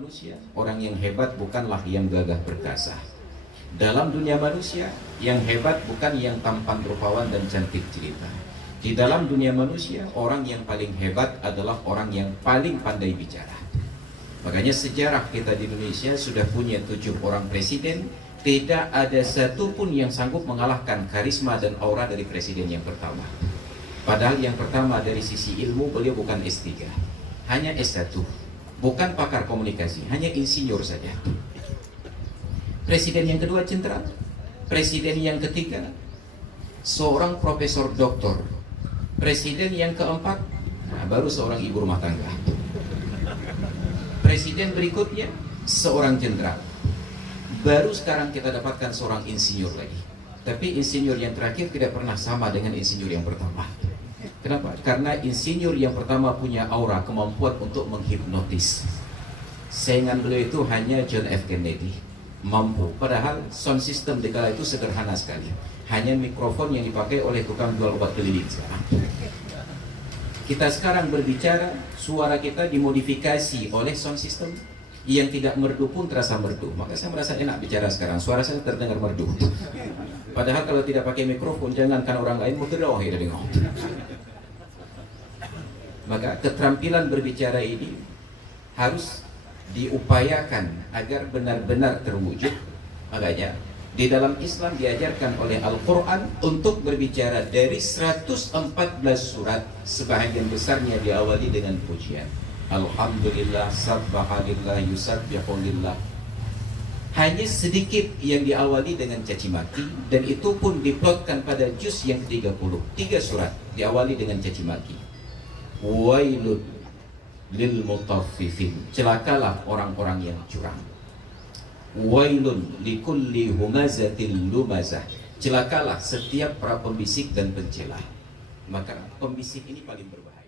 manusia, orang yang hebat bukanlah yang gagah perkasa. Dalam dunia manusia, yang hebat bukan yang tampan rupawan dan cantik cerita. Di dalam dunia manusia, orang yang paling hebat adalah orang yang paling pandai bicara. Makanya sejarah kita di Indonesia sudah punya 7 orang presiden, tidak ada satupun yang sanggup mengalahkan karisma dan aura dari presiden yang pertama. Padahal yang pertama dari sisi ilmu beliau bukan S3, hanya S1, bukan pakar komunikasi, hanya insinyur saja. Presiden yang kedua jenderal, presiden yang ketiga seorang profesor doktor, presiden yang keempat baru seorang ibu rumah tangga, presiden berikutnya seorang jenderal, baru sekarang kita dapatkan seorang insinyur lagi. Tapi insinyur yang terakhir tidak pernah sama dengan insinyur yang pertama. Kenapa? Karena insinyur yang pertama punya aura, kemampuan untuk menghipnotis. Saingan beliau itu hanya John F. Kennedy, mampu. Padahal sound system di kala itu sederhana sekali, hanya mikrofon yang dipakai oleh tukang jual obat keliling sekarang. Kita sekarang berbicara, suara kita dimodifikasi oleh sound system yang tidak merdu pun terasa merdu. Maka saya merasa enak bicara sekarang, suara saya terdengar merdu. Padahal kalau tidak pakai mikrofon, jangankan orang lain muterah ya dengar. Maka keterampilan berbicara ini harus diupayakan agar benar-benar terwujud. Makanya di dalam Islam diajarkan oleh Al-Quran untuk berbicara dari 114 surat, sebahagian besarnya diawali dengan pujian. Alhamdulillah, sabbahalillah, yusabbihulillah. Hanya sedikit yang diawali dengan caci maki, dan itu pun diplotkan pada juz yang ke-30. 3 surat diawali dengan caci maki. Wailun lil mutaffifin, celakalah orang-orang yang curang. Wailun likulli humazatil lumazah, celakalah setiap para pembisik dan pencela. Maka pembisik ini paling berbahaya.